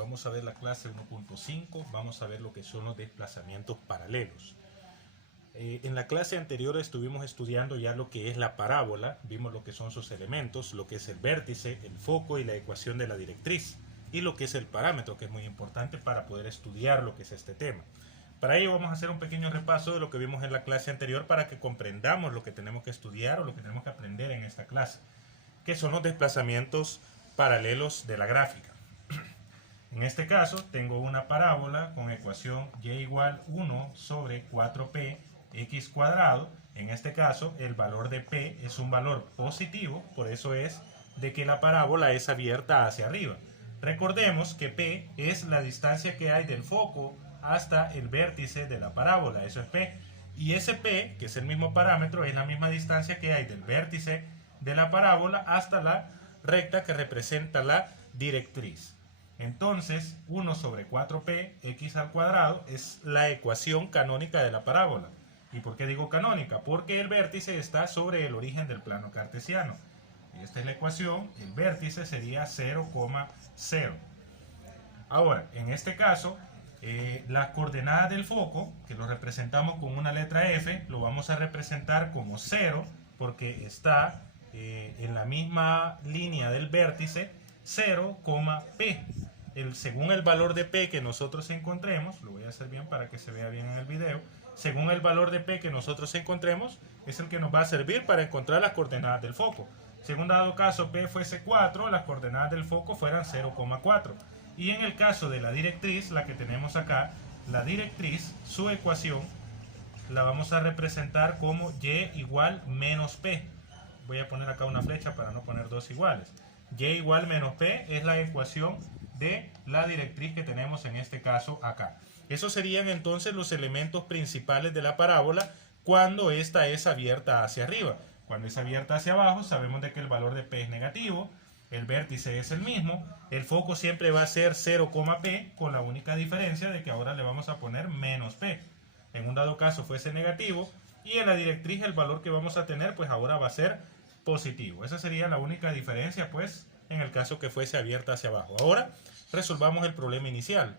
Vamos a ver la clase 1.5, vamos a ver lo que son los desplazamientos paralelos. En la clase anterior estuvimos estudiando ya lo que es la parábola, vimos lo que son sus elementos, lo que es el vértice, el foco y la ecuación de la directriz, y lo que es el parámetro, que es muy importante para poder estudiar lo que es este tema. Para ello vamos a hacer un pequeño repaso de lo que vimos en la clase anterior para que comprendamos lo que tenemos que estudiar o lo que tenemos que aprender en esta clase, que son los desplazamientos paralelos de la gráfica. En este caso tengo una parábola con ecuación y igual 1 sobre 4p x cuadrado. En este caso el valor de p es un valor positivo, por eso es de que la parábola es abierta hacia arriba. Recordemos que p es la distancia que hay del foco hasta el vértice de la parábola, eso es p. Y ese p, que es el mismo parámetro, es la misma distancia que hay del vértice de la parábola hasta la recta que representa la directriz. Entonces, 1 sobre 4p x al cuadrado es la ecuación canónica de la parábola. ¿Y por qué digo canónica? Porque el vértice está sobre el origen del plano cartesiano. Esta es la ecuación, el vértice sería 0,0. Ahora, en este caso, las coordenadas del foco, que lo representamos con una letra F, lo vamos a representar como 0, porque está en la misma línea del vértice, 0,p. Según el valor de p que nosotros encontremos, lo voy a hacer bien para que se vea bien en el video, según el valor de p que nosotros encontremos, es el que nos va a servir para encontrar las coordenadas del foco. Según dado caso p fuese 4, las coordenadas del foco fueran 0,4. Y en el caso de la directriz, la que tenemos acá, la directriz, su ecuación, la vamos a representar como y igual menos p. Voy a poner acá una flecha para no poner dos iguales. Y igual menos p es la ecuación de la directriz que tenemos en este caso acá. Esos serían entonces los elementos principales de la parábola cuando esta es abierta hacia arriba. Cuando es abierta hacia abajo, sabemos de que el valor de p es negativo, el vértice es el mismo, el foco siempre va a ser 0,p, con la única diferencia de que ahora le vamos a poner menos p. En un dado caso fuese negativo, y en la directriz el valor que vamos a tener pues ahora va a ser positivo. Esa sería la única diferencia pues en el caso que fuese abierta hacia abajo. Ahora resolvamos el problema inicial.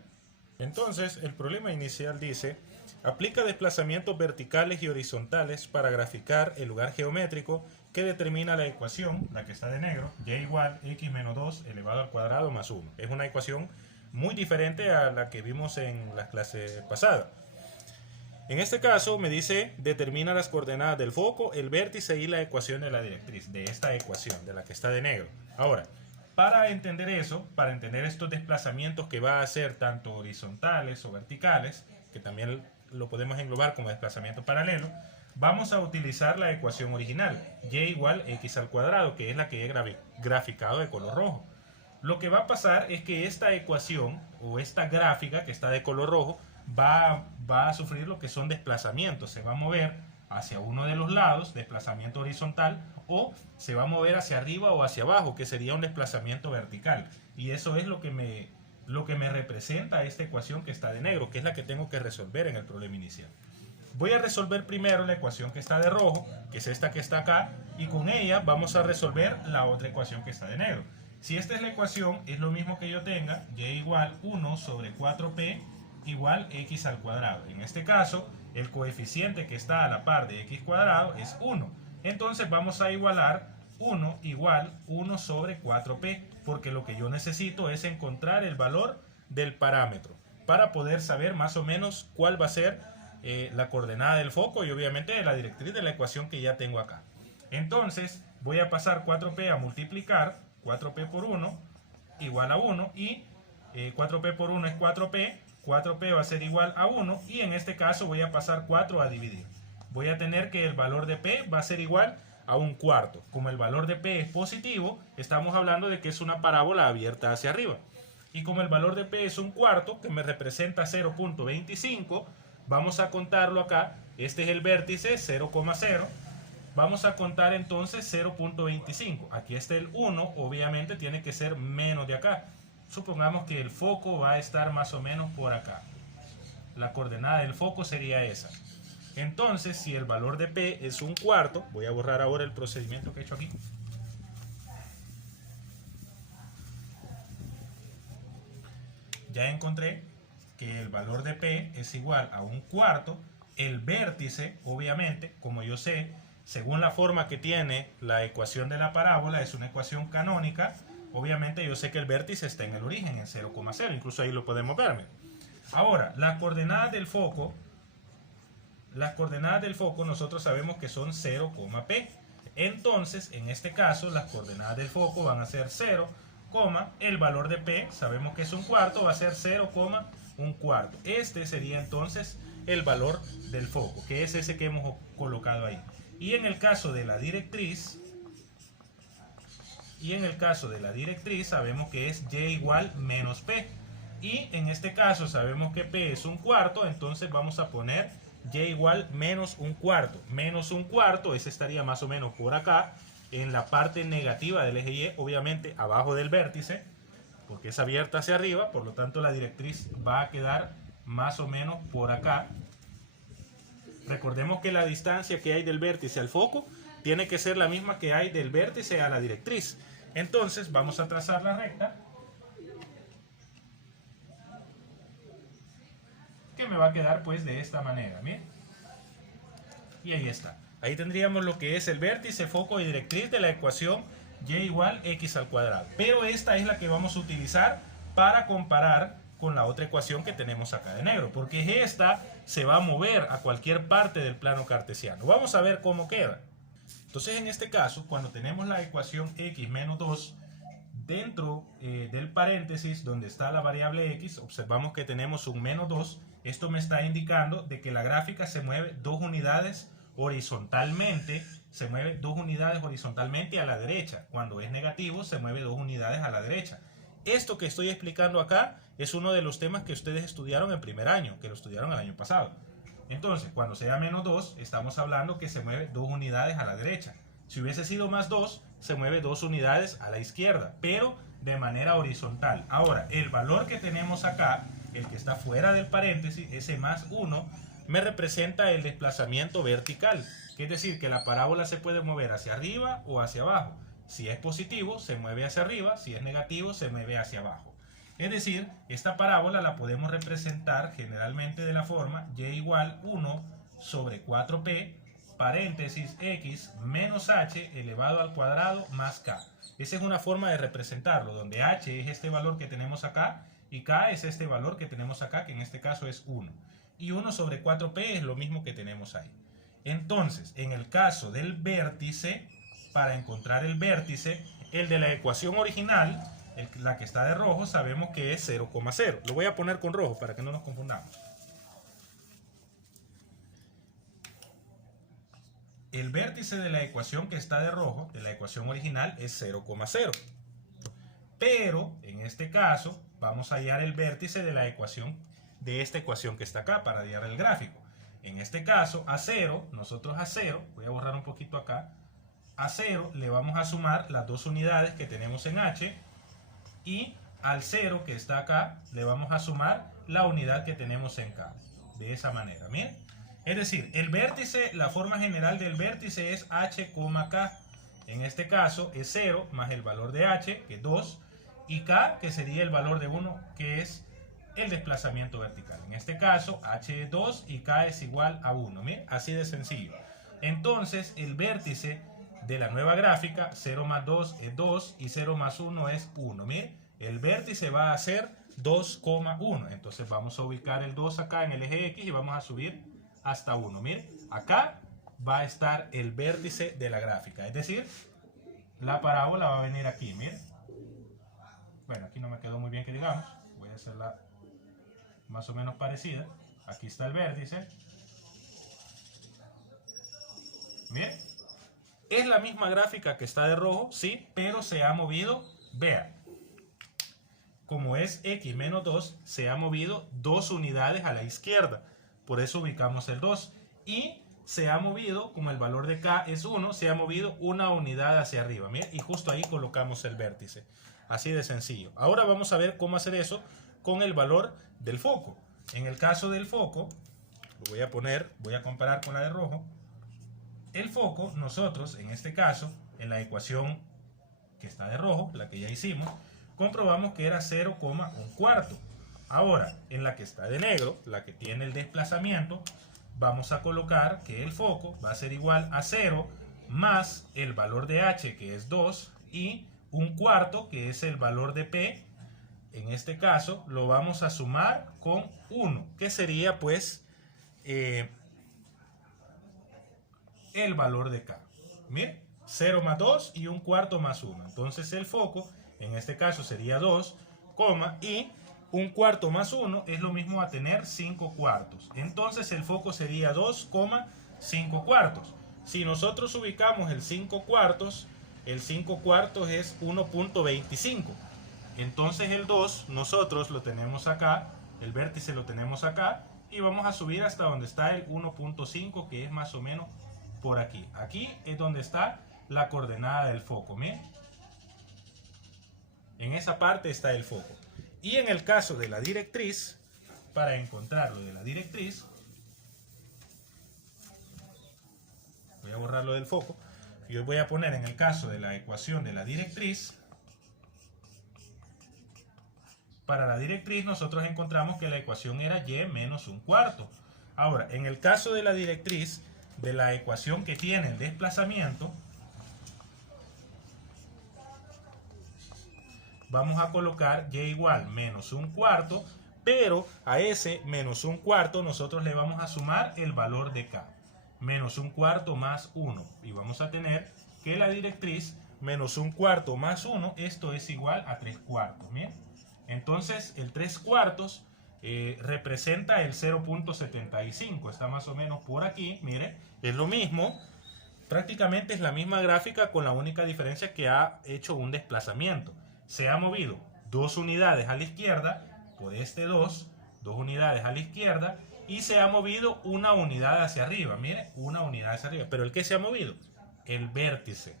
Entonces el problema inicial dice: aplica desplazamientos verticales y horizontales para graficar el lugar geométrico que determina la ecuación, la que está de negro, y igual x menos 2 elevado al cuadrado más 1. Es una ecuación muy diferente a la que vimos en las clases pasadas. En este caso me dice determina las coordenadas del foco, el vértice y la ecuación de la directriz, de esta ecuación, de la que está de negro. Ahora, para entender eso, para entender estos desplazamientos que va a hacer tanto horizontales o verticales, que también lo podemos englobar como desplazamiento paralelo, vamos a utilizar la ecuación original, y igual x al cuadrado, que es la que he graficado de color rojo. Lo que va a pasar es que esta ecuación o esta gráfica que está de color rojo va a sufrir lo que son desplazamientos. Se va a mover hacia uno de los lados, desplazamiento horizontal, o se va a mover hacia arriba o hacia abajo, que sería un desplazamiento vertical. Y eso es lo que me representa esta ecuación que está de negro, que es la que tengo que resolver en el problema inicial. Voy a resolver primero la ecuación que está de rojo, que es esta que está acá, y con ella vamos a resolver la otra ecuación que está de negro. Si esta es la ecuación, es lo mismo que yo tenga y igual 1 sobre 4p igual x al cuadrado. En este caso, el coeficiente que está a la par de x cuadrado es 1. Entonces vamos a igualar 1 igual 1 sobre 4p, porque lo que yo necesito es encontrar el valor del parámetro para poder saber más o menos cuál va a ser la coordenada del foco y obviamente de la directriz de la ecuación que ya tengo acá. Entonces voy a pasar 4p a multiplicar, 4p por 1 igual a 1, y 4p por 1 es 4p, 4p va a ser igual a 1, y en este caso voy a pasar 4 a dividir. Voy a tener que el valor de p va a ser igual a un cuarto. Como el valor de p es positivo, estamos hablando de que es una parábola abierta hacia arriba. Y como el valor de p es un cuarto, que me representa 0,25, vamos a contarlo acá. Este es el vértice, 0,0. Vamos a contar entonces 0,25. Aquí está el 1, obviamente tiene que ser menos de acá. Supongamos que el foco va a estar más o menos por acá. La coordenada del foco sería esa. Entonces, si el valor de p es un cuarto, voy a borrar ahora el procedimiento que he hecho aquí. ya encontré que el valor de P es igual a 1/4. El vértice, obviamente, como yo sé, según la forma que tiene la ecuación de la parábola, es una ecuación canónica. Obviamente yo sé que el vértice está en el origen, en 0,0. Incluso ahí lo podemos ver. Ahora, las coordenadas del foco nosotros sabemos que son 0,P. Entonces, en este caso, las coordenadas del foco van a ser 0, el valor de P, sabemos que es 1/4, va a ser 0,1/4. Este sería entonces el valor del foco, que es ese que hemos colocado ahí. Y en el caso de la directriz, sabemos que es Y igual menos P. Y en este caso sabemos que P es 1/4, entonces vamos a poner Y igual menos 1/4. Menos 1/4, ese estaría más o menos por acá, en la parte negativa del eje Y, obviamente abajo del vértice, porque es abierta hacia arriba, por lo tanto la directriz va a quedar más o menos por acá. Recordemos que la distancia que hay del vértice al foco tiene que ser la misma que hay del vértice a la directriz. Entonces vamos a trazar la recta, que me va a quedar pues de esta manera, miren. Y ahí está. Ahí tendríamos lo que es el vértice, foco y directriz de la ecuación Y igual X al cuadrado. Pero esta es la que vamos a utilizar para comparar con la otra ecuación que tenemos acá de negro, porque esta se va a mover a cualquier parte del plano cartesiano. Vamos a ver cómo queda. Entonces, en este caso, cuando tenemos la ecuación X menos 2 dentro del paréntesis donde está la variable X, observamos que tenemos un menos 2. Esto me está indicando de que la gráfica se mueve 2 unidades horizontalmente, a la derecha. Cuando es negativo, se mueve 2 unidades a la derecha. Esto que estoy explicando acá es uno de los temas que ustedes estudiaron en primer año, que lo estudiaron el año pasado. Entonces, cuando sea menos 2, estamos hablando que se mueve 2 unidades a la derecha. Si hubiese sido más 2, se mueve 2 unidades a la izquierda, pero de manera horizontal. Ahora, el valor que tenemos acá, el que está fuera del paréntesis, ese más 1, me representa el desplazamiento vertical. Es decir, que la parábola se puede mover hacia arriba o hacia abajo. Si es positivo, se mueve hacia arriba. Si es negativo, se mueve hacia abajo. Es decir, esta parábola la podemos representar generalmente de la forma Y igual 1 sobre 4P, paréntesis X menos H elevado al cuadrado más K. Esa es una forma de representarlo, donde H es este valor que tenemos acá y K es este valor que tenemos acá, que en este caso es 1. Y 1 sobre 4P es lo mismo que tenemos ahí. Entonces, en el caso del vértice, para encontrar el vértice, el de la ecuación original, la que está de rojo, sabemos que es 0,0. Lo voy a poner con rojo para que no nos confundamos. El vértice de la ecuación que está de rojo, de la ecuación original, es 0,0. Pero, en este caso, vamos a hallar el vértice de la ecuación, de esta ecuación que está acá, para hallar el gráfico. En este caso, a 0, nosotros a 0, voy a borrar un poquito acá, a 0 le vamos a sumar las 2 unidades que tenemos en H, y al 0 que está acá le vamos a sumar la unidad que tenemos en K. De esa manera, miren. Es decir, el vértice, la forma general del vértice es H, K. En este caso es 0 más el valor de H, que es 2, y K, que sería el valor de 1, que es el desplazamiento vertical. En este caso, H es 2 y K es igual a 1. Miren, así de sencillo. Entonces, el vértice de la nueva gráfica, 0 más 2 es 2 y 0 más 1 es 1. Miren, el vértice va a ser 2,1. Entonces vamos a ubicar el 2 acá en el eje X y vamos a subir hasta 1. Miren, acá va a estar el vértice de la gráfica. Es decir, la parábola va a venir aquí. Miren. Bueno, aquí no me quedó muy bien que digamos. Voy a hacerla más o menos parecida. Aquí está el vértice. Miren. Es la misma gráfica que está de rojo, sí, pero se ha movido, vean, como es X menos 2, se ha movido 2 unidades a la izquierda. Por eso ubicamos el 2. Y se ha movido, como el valor de K es 1, se ha movido una unidad hacia arriba. Miren, y justo ahí colocamos el vértice. Así de sencillo. Ahora vamos a ver cómo hacer eso con el valor del foco. En el caso del foco, lo voy a comparar con la de rojo. El foco, nosotros, en este caso, en la ecuación que está de rojo, la que ya hicimos, comprobamos que era 0,1/4. Ahora, en la que está de negro, la que tiene el desplazamiento, vamos a colocar que el foco va a ser igual a 0 más el valor de h, que es 2, y un cuarto, que es el valor de p. En este caso lo vamos a sumar con 1, que sería pues el valor de k. Miren, 0 más 2 y un cuarto más 1. Entonces el foco en este caso sería 2, y un cuarto más 1 es lo mismo a tener 5 cuartos. Entonces el foco sería 2, 5 cuartos. Si nosotros ubicamos el 5 cuartos es 1.25. Entonces el 2 nosotros lo tenemos acá, el vértice lo tenemos acá, y vamos a subir hasta donde está el 1.5, que es más o menos por aquí. Aquí es donde está la coordenada del foco. Miren, en esa parte está el foco. Y en el caso de la directriz, para encontrar lo de la directriz, voy a borrarlo del foco. Yo voy a poner en el caso de la ecuación de la directriz. Para la directriz nosotros encontramos que la ecuación era y menos un cuarto. Ahora, en el caso de la directriz, de la ecuación que tiene el desplazamiento, vamos a colocar y igual menos un cuarto, pero a ese menos un cuarto nosotros le vamos a sumar el valor de k. Menos un cuarto más 1. Y vamos a tener que la directriz menos un cuarto más 1, esto es igual a 3 cuartos. ¿Bien? Entonces el 3 cuartos representa el 0.75. Está más o menos por aquí. Mire, es lo mismo. Prácticamente es la misma gráfica, con la única diferencia que ha hecho un desplazamiento. Se ha movido 2 unidades a la izquierda, por este 2 unidades a la izquierda, y se ha movido 1 unidad hacia arriba. Mire, 1 unidad hacia arriba. Pero ¿el que se ha movido? El vértice.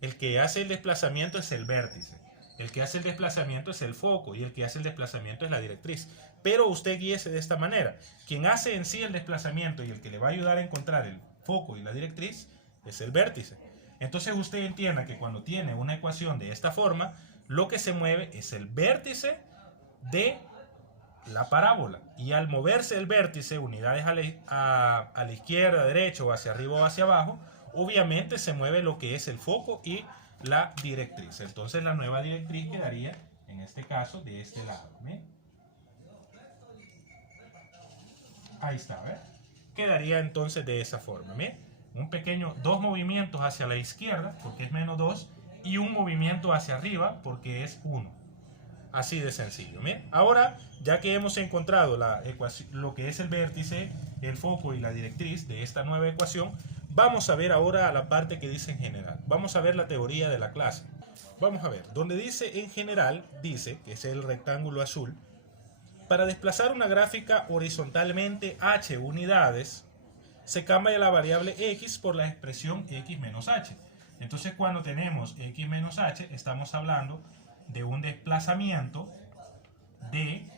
El que hace el desplazamiento es el vértice. El que hace el desplazamiento es el foco, y el que hace el desplazamiento es la directriz. Pero usted guíese de esta manera. Quien hace en sí el desplazamiento y el que le va a ayudar a encontrar el foco y la directriz es el vértice. Entonces usted entienda que cuando tiene una ecuación de esta forma, lo que se mueve es el vértice de la parábola. Y al moverse el vértice, unidades a la izquierda, derecha, o hacia arriba o hacia abajo, obviamente se mueve lo que es el foco y la directriz. Entonces la nueva directriz quedaría, en este caso, de este lado. ¿Ven? Ahí está, ¿ves? Quedaría entonces de esa forma. ¿Ven? Un pequeño, 2 movimientos hacia la izquierda, porque es menos 2, y un movimiento hacia arriba, porque es 1. Así de sencillo. ¿Bien? Ahora, ya que hemos encontrado la ecuación, lo que es el vértice, el foco y la directriz de esta nueva ecuación, vamos a ver ahora la parte que dice en general. Vamos a ver la teoría de la clase. Vamos a ver, donde dice en general, dice, que es el rectángulo azul, para desplazar una gráfica horizontalmente h unidades, se cambia la variable x por la expresión x menos h. Entonces cuando tenemos x menos h, estamos hablando de un desplazamiento de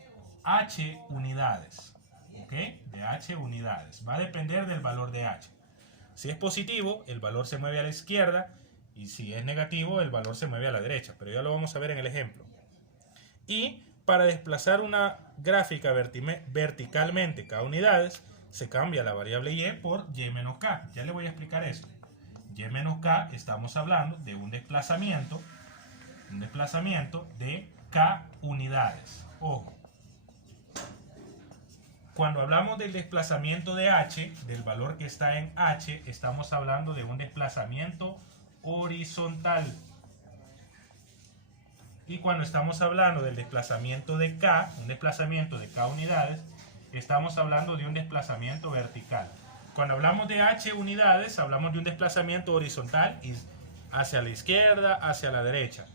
h unidades. ¿Ok? De h unidades. Va a depender del valor de h. Si es positivo, el valor se mueve a la izquierda, y si es negativo, el valor se mueve a la derecha. Pero ya lo vamos a ver en el ejemplo. Y para desplazar una gráfica verticalmente k unidades, se cambia la variable y por y menos k. Ya le voy a explicar esto. Y menos k, estamos hablando de un desplazamiento de k unidades. Ojo, cuando hablamos del desplazamiento de h, del valor que está en h, estamos hablando de un desplazamiento horizontal. Y cuando estamos hablando del desplazamiento de k, un desplazamiento de k unidades, estamos hablando de un desplazamiento vertical. Cuando hablamos de h unidades, hablamos de un desplazamiento horizontal y hacia la izquierda, hacia la derecha.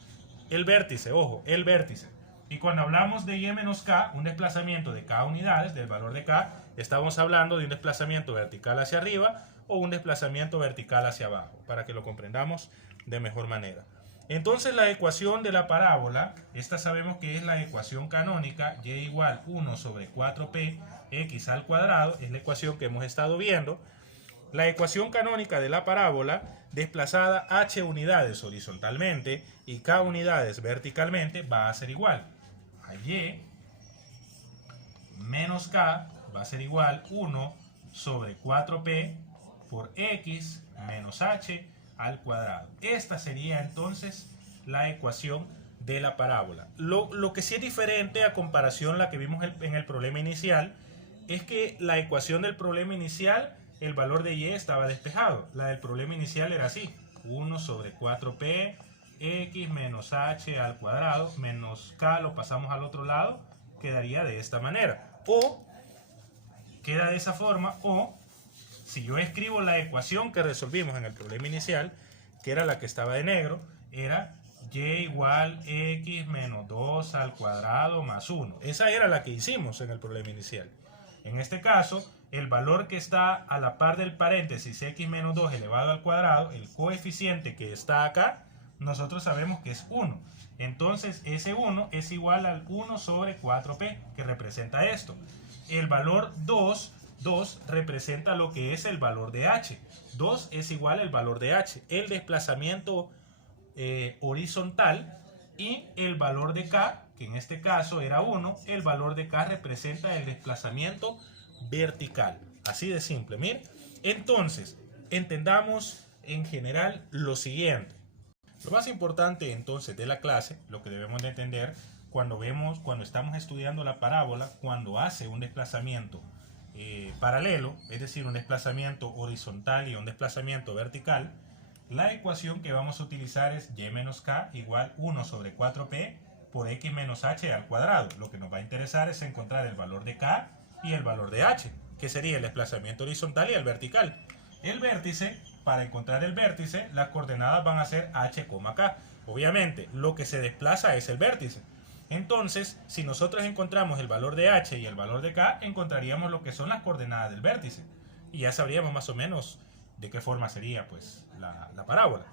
El vértice, ojo, el vértice. Y cuando hablamos de y menos k, un desplazamiento de k unidades, del valor de k, estamos hablando de un desplazamiento vertical hacia arriba o un desplazamiento vertical hacia abajo, para que lo comprendamos de mejor manera. Entonces la ecuación de la parábola, esta sabemos que es la ecuación canónica, y igual 1 sobre 4p x al cuadrado, es la ecuación que hemos estado viendo. La ecuación canónica de la parábola, desplazada h unidades horizontalmente y k unidades verticalmente, va a ser igual a y menos k va a ser igual 1 sobre 4p por x menos h al cuadrado. Esta sería entonces la ecuación de la parábola. Lo que sí es diferente a comparación a la que vimos en el problema inicial es que la ecuación del problema inicial, el valor de y estaba despejado. La del problema inicial era así: 1 sobre 4p x menos h al cuadrado menos k lo pasamos al otro lado, quedaría de esta manera. O queda de esa forma, o si yo escribo la ecuación que resolvimos en el problema inicial, que era la que estaba de negro, era y igual x menos 2 al cuadrado más 1. Esa era la que hicimos en el problema inicial. En este caso, el valor que está a la par del paréntesis x menos 2 elevado al cuadrado, el coeficiente que está acá, nosotros sabemos que es 1. Entonces ese 1 es igual al 1 sobre 4p, que representa esto. El valor 2 representa lo que es el valor de h. 2 es igual al valor de h, el desplazamiento horizontal, y el valor de k, que en este caso era 1, el valor de k representa el desplazamiento vertical. Así de simple, miren. Entonces, entendamos en general lo siguiente. Lo más importante entonces de la clase, lo que debemos de entender cuando estamos estudiando la parábola, cuando hace un desplazamiento paralelo, es decir, un desplazamiento horizontal y un desplazamiento vertical, la ecuación que vamos a utilizar es y menos k igual 1 sobre 4p por x menos h al cuadrado. Lo que nos va a interesar es encontrar el valor de k y el valor de h, que sería el desplazamiento horizontal y el vertical. El vértice, para encontrar el vértice, las coordenadas van a ser h, k. Obviamente, lo que se desplaza es el vértice. Entonces, si nosotros encontramos el valor de h y el valor de k, encontraríamos lo que son las coordenadas del vértice. Y ya sabríamos más o menos de qué forma sería pues la parábola.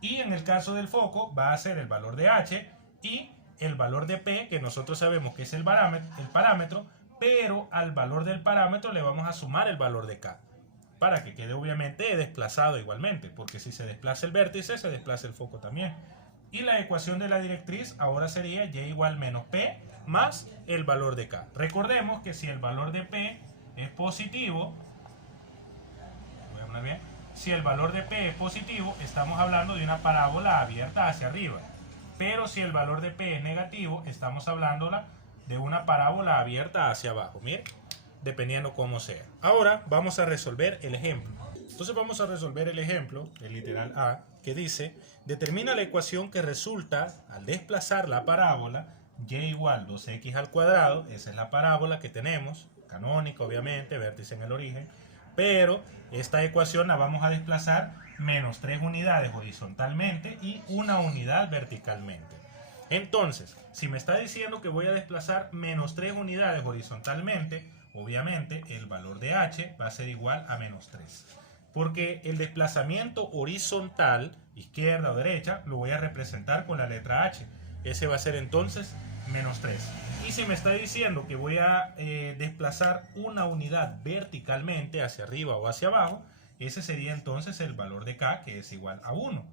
Y en el caso del foco va a ser el valor de h y el valor de p, que nosotros sabemos que es el parámetro, pero al valor del parámetro le vamos a sumar el valor de k, para que quede obviamente desplazado igualmente, porque si se desplaza el vértice, se desplaza el foco también. Y la ecuación de la directriz ahora sería y igual menos p más el valor de k. Recordemos que si el valor de p es positivo, bien, si el valor de p es positivo, estamos hablando de una parábola abierta hacia arriba. Pero si el valor de p es negativo, estamos hablando de una parábola abierta hacia abajo. Miren, dependiendo cómo sea. Ahora vamos a resolver el ejemplo. Entonces vamos a resolver el ejemplo, el literal A, que dice: determina la ecuación que resulta al desplazar la parábola y igual 2x al cuadrado. Esa es la parábola que tenemos, canónica obviamente, vértice en el origen. Pero esta ecuación la vamos a desplazar menos 3 unidades horizontalmente y 1 unidad verticalmente. Entonces, si me está diciendo que voy a desplazar menos 3 unidades horizontalmente, obviamente el valor de h va a ser igual a menos 3. Porque el desplazamiento horizontal, izquierda o derecha, lo voy a representar con la letra h. Ese va a ser entonces menos 3. Y si me está diciendo que voy a desplazar una unidad verticalmente hacia arriba o hacia abajo, ese sería entonces el valor de k, que es igual a 1.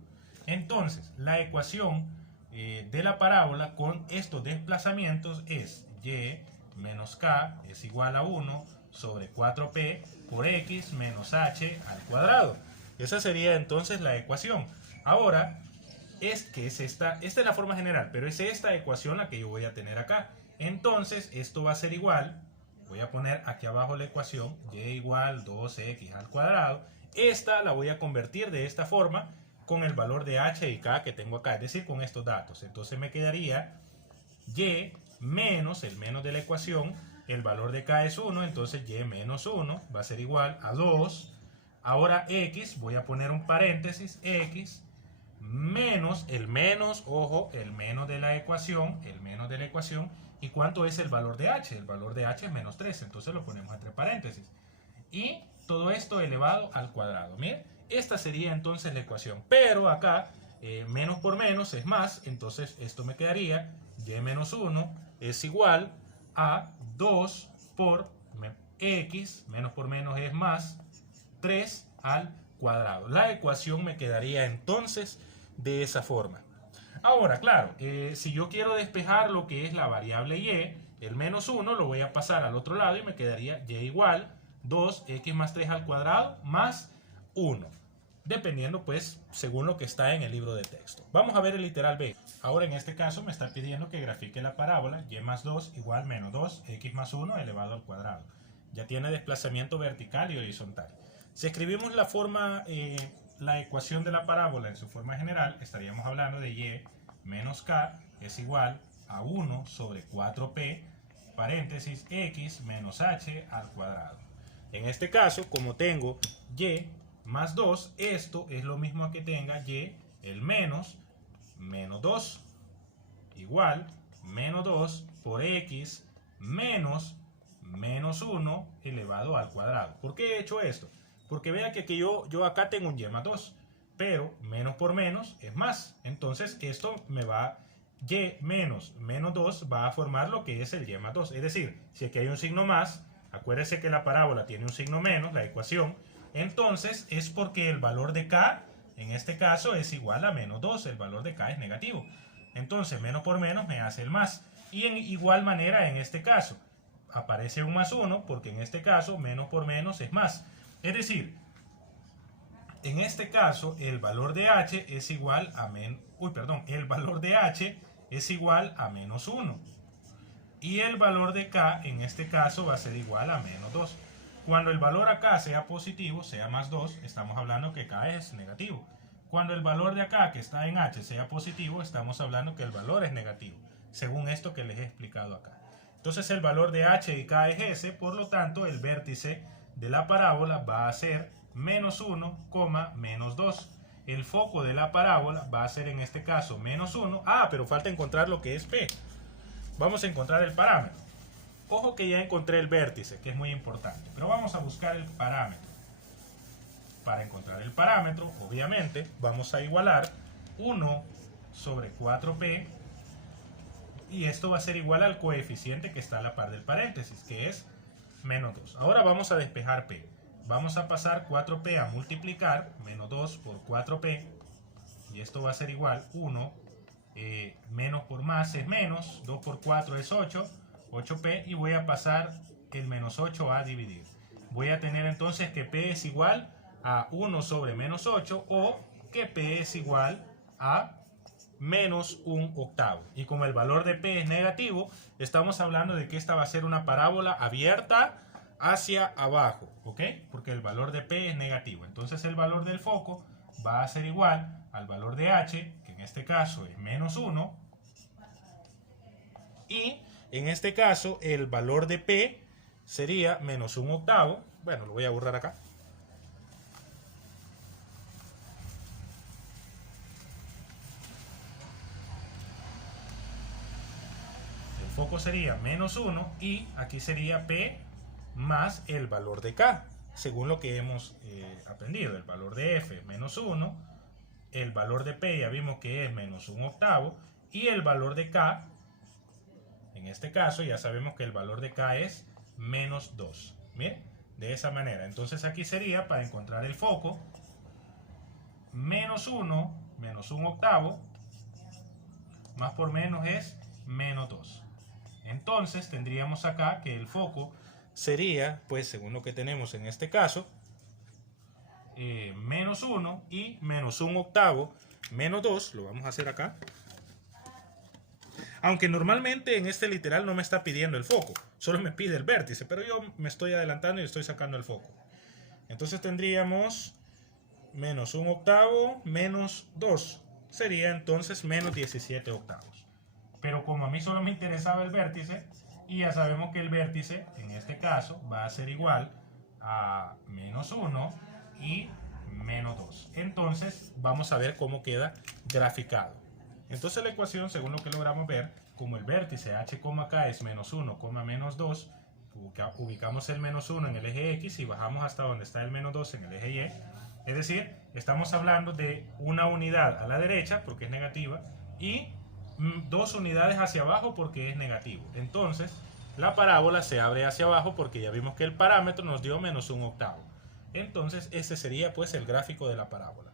Entonces, la ecuación de la parábola con estos desplazamientos es y menos k es igual a 1 sobre 4p por x menos h al cuadrado. Esa sería entonces la ecuación. Ahora, esta es la forma general, pero es esta ecuación la que yo voy a tener acá. Entonces, esto va a ser igual, voy a poner aquí abajo la ecuación, y igual 2x al cuadrado. Esta la voy a convertir de esta forma con el valor de h y k que tengo acá, es decir, con estos datos. Entonces me quedaría y menos el menos de la ecuación, el valor de k es 1, entonces y menos 1 va a ser igual a 2. Ahora x, voy a poner un paréntesis, x menos el menos, ojo, el menos de la ecuación, ¿y cuánto es el valor de h? El valor de h es menos 3, entonces lo ponemos entre paréntesis. Y todo esto elevado al cuadrado. Miren, esta sería entonces la ecuación. Pero acá, menos por menos es más, entonces esto me quedaría y menos 1 es igual a 2 por x, menos por menos es más, 3 al cuadrado. La ecuación me quedaría entonces de esa forma. Ahora, claro, si yo quiero despejar lo que es la variable y, el menos 1 lo voy a pasar al otro lado y me quedaría y igual 2x más 3 al cuadrado más 1. Dependiendo pues según lo que está en el libro de texto. Vamos a ver el literal B. Ahora en este caso me está pidiendo que grafique la parábola y más 2 igual menos 2x más 1 elevado al cuadrado. Ya tiene desplazamiento vertical y horizontal. Si escribimos la forma, la ecuación de la parábola en su forma general, estaríamos hablando de y menos k es igual a 1 sobre 4p paréntesis x menos h al cuadrado. En este caso, como tengo y más 2, esto es lo mismo a que tenga y el menos 2 igual menos 2 por x menos 1 elevado al cuadrado. ¿Por qué he hecho esto? Porque vea que aquí yo acá tengo un y más 2, pero menos por menos es más. Entonces esto me va, y menos 2 va a formar lo que es el y más 2. Es decir, si aquí hay un signo más, acuérdese que la parábola tiene un signo menos, la ecuación, entonces es porque el valor de k, en este caso, es igual a menos 2. El valor de k es negativo. Entonces, menos por menos me hace el más. Y en igual manera, en este caso, aparece un más 1, porque en este caso, menos por menos es más. Es decir, en este caso, el valor de h es igual a el valor de h es igual a menos 1. Y el valor de k, en este caso, va a ser igual a menos 2. Cuando el valor acá sea positivo, sea más 2, estamos hablando que k es negativo. Cuando el valor de acá, que está en h, sea positivo, estamos hablando que el valor es negativo, según esto que les he explicado acá. Entonces el valor de h y k es ese, por lo tanto el vértice de la parábola va a ser menos 1, menos 2. El foco de la parábola va a ser en este caso menos 1. Pero falta encontrar lo que es P. Vamos a encontrar el parámetro. Ojo que ya encontré el vértice, que es muy importante, pero vamos a buscar el parámetro. Para encontrar el parámetro, obviamente, vamos a igualar 1 sobre 4p, y esto va a ser igual al coeficiente que está a la par del paréntesis, que es menos 2. Ahora vamos a despejar p. Vamos a pasar 4p a multiplicar, menos 2 por 4p, y esto va a ser igual 1, menos por más es menos, 2 por 4 es 8, 8p, y voy a pasar el menos 8 a dividir. Voy a tener entonces que p es igual a 1 sobre menos 8, o que p es igual a menos 1/8. Y como el valor de p es negativo, estamos hablando de que esta va a ser una parábola abierta hacia abajo, ¿ok? Porque el valor de p es negativo. Entonces el valor del foco va a ser igual al valor de h, que en este caso es menos 1, y en este caso el valor de p sería menos 1/8. Bueno, lo voy a borrar acá. El foco sería menos 1 y aquí sería p más el valor de k, según lo que hemos aprendido. El valor de f es menos 1, el valor de p ya vimos que es menos 1/8, y el valor de k, en este caso ya sabemos que el valor de k es menos 2. Miren, de esa manera. Entonces aquí sería, para encontrar el foco, menos 1 menos 1/8, más por menos es menos 2. Entonces tendríamos acá que el foco sería, pues según lo que tenemos en este caso, menos 1 y menos 1/8 menos 2, lo vamos a hacer acá. Aunque normalmente en este literal no me está pidiendo el foco, solo me pide el vértice, pero yo me estoy adelantando y estoy sacando el foco. Entonces tendríamos menos 1/8 menos 2, sería entonces menos 17/8. Pero como a mí solo me interesaba el vértice, y ya sabemos que el vértice en este caso va a ser igual a menos 1 y menos 2. Entonces vamos a ver cómo queda graficado. Entonces la ecuación, según lo que logramos ver, como el vértice h, k es menos 1, menos 2, ubicamos el menos 1 en el eje x y bajamos hasta donde está el menos 2 en el eje y. Es decir, estamos hablando de una unidad a la derecha porque es negativa y 2 unidades hacia abajo porque es negativo. Entonces la parábola se abre hacia abajo porque ya vimos que el parámetro nos dio menos 1/8. Entonces ese sería pues el gráfico de la parábola.